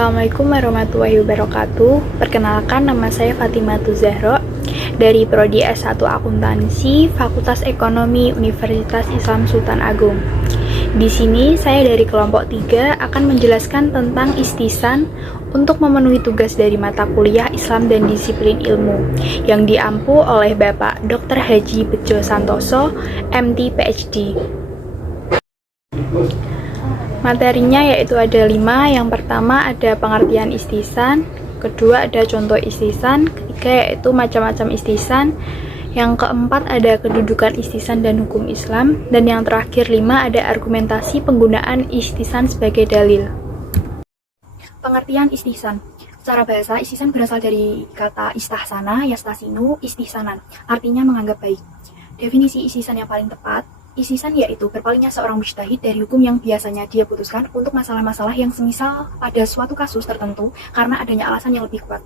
Assalamualaikum warahmatullahi wabarakatuh. Perkenalkan, nama saya Fatimatu Zahro dari Prodi S1 Akuntansi, Fakultas Ekonomi Universitas Islam Sultan Agung. Di sini saya dari kelompok 3 akan menjelaskan tentang istisan untuk memenuhi tugas dari mata kuliah Islam dan disiplin ilmu yang diampu oleh Bapak Dr. Haji Bejo Santoso, MT PhD. Materinya yaitu ada 5. Yang pertama ada pengertian istisan, kedua ada contoh istisan, ketiga yaitu macam-macam istisan, yang keempat ada kedudukan istisan dan hukum Islam, dan yang terakhir 5 ada argumentasi penggunaan istisan sebagai dalil. Pengertian istisan. Secara bahasa, istisan berasal dari kata istahsana, yastasinu, istihsanan, artinya menganggap baik. Definisi istisan yang paling tepat, istisan yaitu berpalingnya seorang mujtahid dari hukum yang biasanya dia putuskan untuk masalah-masalah yang semisal pada suatu kasus tertentu karena adanya alasan yang lebih kuat.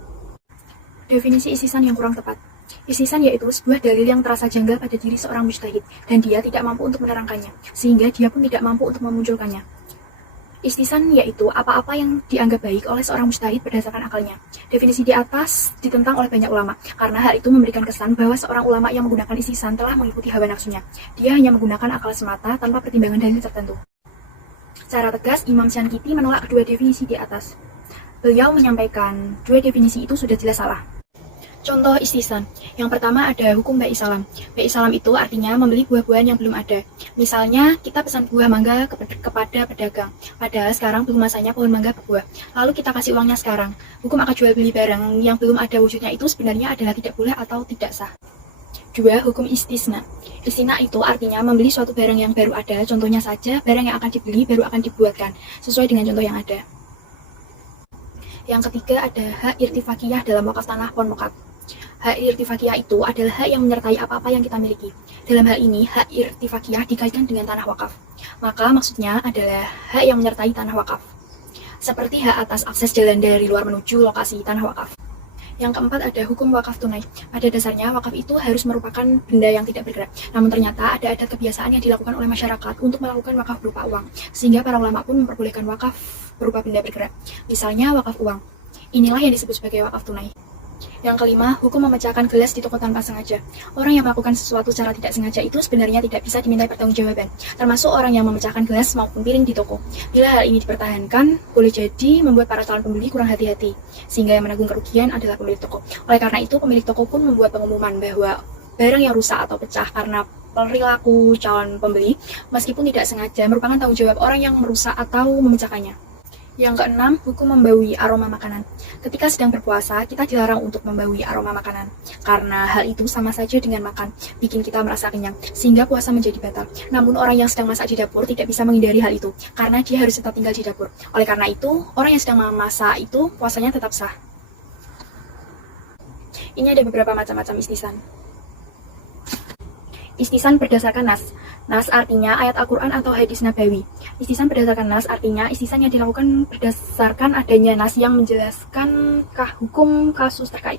Definisi istisan yang kurang tepat. Istisan yaitu sebuah dalil yang terasa janggal pada diri seorang mujtahid dan dia tidak mampu untuk menerangkannya, sehingga dia pun tidak mampu untuk memunculkannya. Istisan yaitu apa-apa yang dianggap baik oleh seorang mujtahid berdasarkan akalnya. Definisi di atas ditentang oleh banyak ulama, karena hal itu memberikan kesan bahwa seorang ulama yang menggunakan istisan telah mengikuti hawa nafsunya. Dia hanya menggunakan akal semata tanpa pertimbangan dalil tertentu. Secara tegas, Imam Syankiti menolak kedua definisi di atas. Beliau menyampaikan, dua definisi itu sudah jelas salah. Contoh istisan. Yang pertama ada hukum bai salam. Bai salam itu artinya membeli buah-buahan yang belum ada. Misalnya, kita pesan buah mangga kepada pedagang. Padahal sekarang belum masanya pohon mangga berbuah. Lalu kita kasih uangnya sekarang. Hukum akad jual beli barang yang belum ada wujudnya itu sebenarnya adalah tidak boleh atau tidak sah. 2. Hukum istisna. Istisna itu artinya membeli suatu barang yang baru ada. Contohnya saja, barang yang akan dibeli baru akan dibuatkan, sesuai dengan contoh yang ada. Yang ketiga ada hak irtifakiyah dalam wakaf tanah pon mokaf. Hak irtifakiyah itu adalah hak yang menyertai apa-apa yang kita miliki. Dalam hal ini, hak irtifakiyah dikaitkan dengan tanah wakaf. Maka maksudnya adalah hak yang menyertai tanah wakaf. Seperti hak atas akses jalan dari luar menuju lokasi tanah wakaf. Yang keempat ada hukum wakaf tunai. Pada dasarnya, wakaf itu harus merupakan benda yang tidak bergerak. Namun ternyata ada adat kebiasaan yang dilakukan oleh masyarakat untuk melakukan wakaf berupa uang. Sehingga para ulama pun memperbolehkan wakaf berupa benda bergerak. Misalnya wakaf uang. Inilah yang disebut sebagai wakaf tunai. Yang kelima, hukum memecahkan gelas di toko tanpa sengaja. Orang yang melakukan sesuatu secara tidak sengaja itu sebenarnya tidak bisa dimintai pertanggungjawaban, termasuk orang yang memecahkan gelas maupun piring di toko. Bila hal ini dipertahankan, boleh jadi membuat para calon pembeli kurang hati-hati, sehingga yang menanggung kerugian adalah pemilik toko. Oleh karena itu, pemilik toko pun membuat pengumuman bahwa barang yang rusak atau pecah karena perilaku calon pembeli, meskipun tidak sengaja, merupakan tanggung jawab orang yang merusak atau memecahkannya. Yang keenam, hukum membaui aroma makanan. Ketika sedang berpuasa, kita dilarang untuk membaui aroma makanan. Karena hal itu sama saja dengan makan, bikin kita merasa kenyang, sehingga puasa menjadi batal. Namun orang yang sedang masak di dapur tidak bisa menghindari hal itu, karena dia harus tetap tinggal di dapur. Oleh karena itu, orang yang sedang memasak itu puasanya tetap sah. Ini ada beberapa macam-macam istisan. Istisan berdasarkan nas. Nas artinya ayat Al-Quran atau hadis nabawi. Istisan berdasarkan nas artinya istisan yang dilakukan berdasarkan adanya nas yang menjelaskan hukum kasus terkait.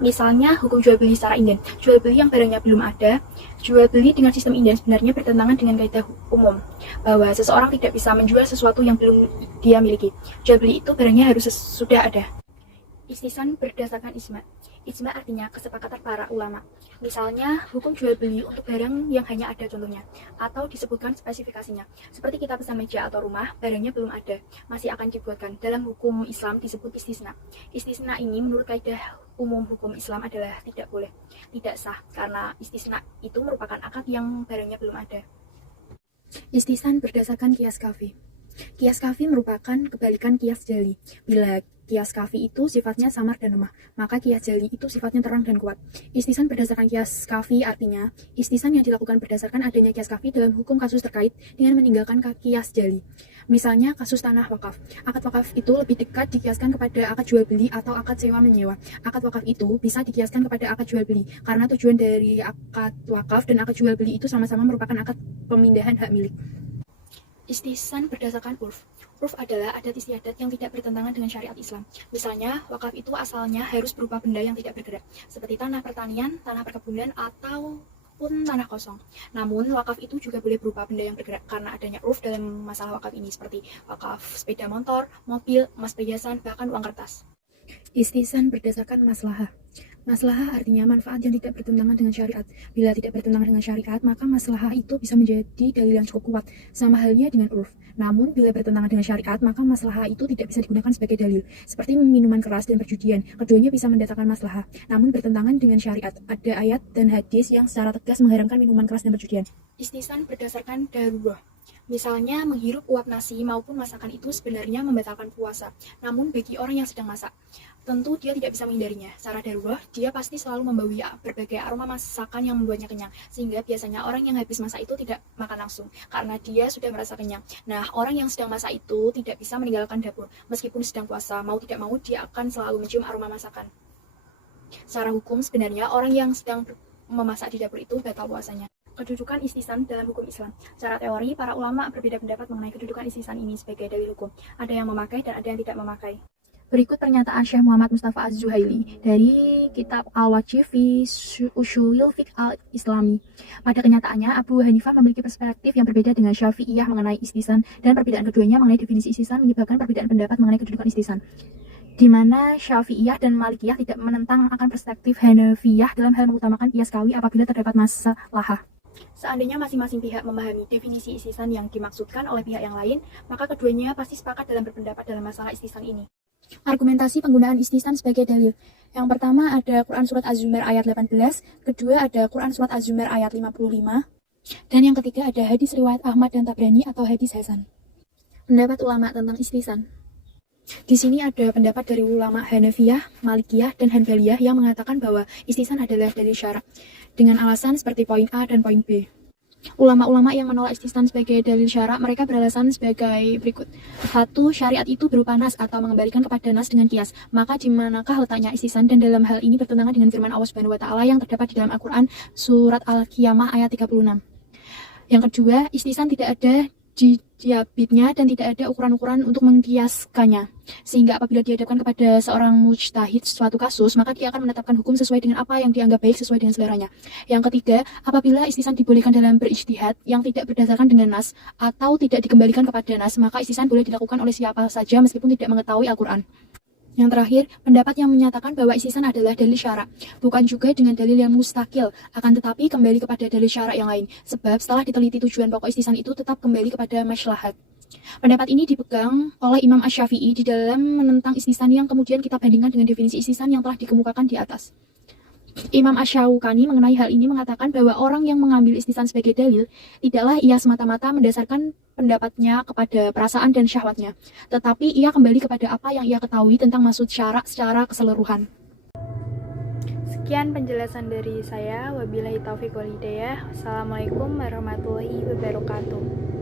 Misalnya hukum jual beli secara inden. Jual beli yang barangnya belum ada. Jual beli dengan sistem inden sebenarnya bertentangan dengan kaidah umum bahwa seseorang tidak bisa menjual sesuatu yang belum dia miliki. Jual beli itu barangnya harus sudah ada. Istisan berdasarkan ijma. Ijma artinya kesepakatan para ulama. Misalnya, hukum jual beli untuk barang yang hanya ada contohnya, atau disebutkan spesifikasinya. Seperti kita pesan meja atau rumah, barangnya belum ada, masih akan dibuatkan. Dalam hukum Islam disebut istisna. Istisna ini menurut kaidah umum hukum Islam adalah tidak boleh, tidak sah, karena istisna itu merupakan akad yang barangnya belum ada. Istisan berdasarkan kias kafi. Kias kafi merupakan kebalikan kias jali. Bila kias kafi itu sifatnya samar dan lemah, maka kias jali itu sifatnya terang dan kuat. Istisan berdasarkan kias kafi artinya istisan yang dilakukan berdasarkan adanya kias kafi dalam hukum kasus terkait dengan meninggalkan kias jali. Misalnya kasus tanah wakaf. Akad wakaf itu lebih dekat dikiaskan kepada akad jual beli atau akad sewa menyewa. Akad wakaf itu bisa dikiaskan kepada akad jual beli karena tujuan dari akad wakaf dan akad jual beli itu sama-sama merupakan akad pemindahan hak milik. Istisan berdasarkan urf. Urf adalah adat istiadat yang tidak bertentangan dengan syariat Islam. Misalnya, wakaf itu asalnya harus berupa benda yang tidak bergerak, seperti tanah pertanian, tanah perkebunan, atau ataupun tanah kosong. Namun, wakaf itu juga boleh berupa benda yang bergerak karena adanya uruf dalam masalah wakaf ini, seperti wakaf sepeda motor, mobil, emas perhiasan, bahkan uang kertas. Istihsan berdasarkan maslahah. Maslahah artinya manfaat yang tidak bertentangan dengan syariat. Bila tidak bertentangan dengan syariat, maka maslahah itu bisa menjadi dalil yang cukup kuat, sama halnya dengan uruf. Namun, bila bertentangan dengan syariat, maka maslahah itu tidak bisa digunakan sebagai dalil. Seperti minuman keras dan perjudian, keduanya bisa mendatangkan maslahah, namun bertentangan dengan syariat. Ada ayat dan hadis yang secara tegas mengharamkan minuman keras dan perjudian. Istihsan berdasarkan darurah. Misalnya, menghirup uap nasi maupun masakan itu sebenarnya membatalkan puasa. Namun, bagi orang yang sedang masak, tentu dia tidak bisa menghindarinya. Secara darurat, dia pasti selalu membawa berbagai aroma masakan yang membuatnya kenyang. Sehingga biasanya orang yang habis masak itu tidak makan langsung, karena dia sudah merasa kenyang. Nah, orang yang sedang masak itu tidak bisa meninggalkan dapur. Meskipun sedang puasa, mau tidak mau dia akan selalu mencium aroma masakan. Secara hukum, sebenarnya orang yang sedang memasak di dapur itu batal puasanya. Kedudukan istihsan dalam hukum Islam. Secara teori, para ulama berbeda pendapat mengenai kedudukan istihsan ini sebagai dalil hukum. Ada yang memakai dan ada yang tidak memakai. Berikut pernyataan Syekh Muhammad Mustafa Az-Zuhaili dari kitab Al-Wajib fi Ushulil Fiqh Al-Islami. Pada kenyataannya, Abu Hanifah memiliki perspektif yang berbeda dengan Syafi'iyah mengenai istihsan, dan perbedaan keduanya mengenai definisi istihsan menyebabkan perbedaan pendapat mengenai kedudukan istihsan, di mana Syafi'iyah dan Malikiyah tidak menentang akan perspektif Hanafiyah dalam hal mengutamakan qiyas qawi apabila terdapat maslahah. Seandainya masing-masing pihak memahami definisi istihsan yang dimaksudkan oleh pihak yang lain, maka keduanya pasti sepakat dalam berpendapat dalam masalah istihsan ini. Argumentasi penggunaan istihsan sebagai dalil. Yang pertama ada Quran Surat Az-Zumar ayat 18, kedua ada Quran Surat Az-Zumar ayat 55, dan yang ketiga ada hadis riwayat Ahmad dan Tabrani atau hadis Hasan. Pendapat ulama tentang istihsan. Di sini ada pendapat dari ulama Hanafiyah, Malikiyah, dan Hanbaliyah yang mengatakan bahwa istihsan adalah dalil syara dengan alasan seperti poin A dan poin B. Ulama-ulama yang menolak istihsan sebagai dalil syara, mereka beralasan sebagai berikut. 1. Syariat itu berupa nas atau mengembalikan kepada nas dengan kias. Maka di manakah letaknya istihsan, dan dalam hal ini bertentangan dengan firman Allah Subhanahu wa taala yang terdapat di dalam Al-Qur'an surat Al-Qiyamah ayat 36. Yang kedua, istihsan tidak ada dijabitnya dan tidak ada ukuran-ukuran untuk mengkiaskannya, sehingga apabila dihadapkan kepada seorang mujtahid suatu kasus, maka dia akan menetapkan hukum sesuai dengan apa yang dianggap baik sesuai dengan seleranya. Yang ketiga, apabila istihsan dibolehkan dalam berijtihad yang tidak berdasarkan dengan nas atau tidak dikembalikan kepada nas, maka istihsan boleh dilakukan oleh siapa saja meskipun tidak mengetahui Al-Quran. Yang terakhir, pendapat yang menyatakan bahwa istihsan adalah dalil syara, bukan juga dengan dalil yang mustakil, akan tetapi kembali kepada dalil syara yang lain, sebab setelah diteliti tujuan pokok istihsan itu tetap kembali kepada maslahat. Pendapat ini dipegang oleh Imam Asy-Syafi'i di dalam menentang istihsan yang kemudian kita bandingkan dengan definisi istihsan yang telah dikemukakan di atas. Imam Asy-Syaukani mengenai hal ini mengatakan bahwa orang yang mengambil istihsan sebagai dalil tidaklah ia semata-mata mendasarkan pendapatnya kepada perasaan dan syahwatnya, tetapi ia kembali kepada apa yang ia ketahui tentang maksud syara secara keseluruhan. Sekian penjelasan dari saya. Wabillahi taufiq wal hidayah. Assalamualaikum warahmatullahi wabarakatuh.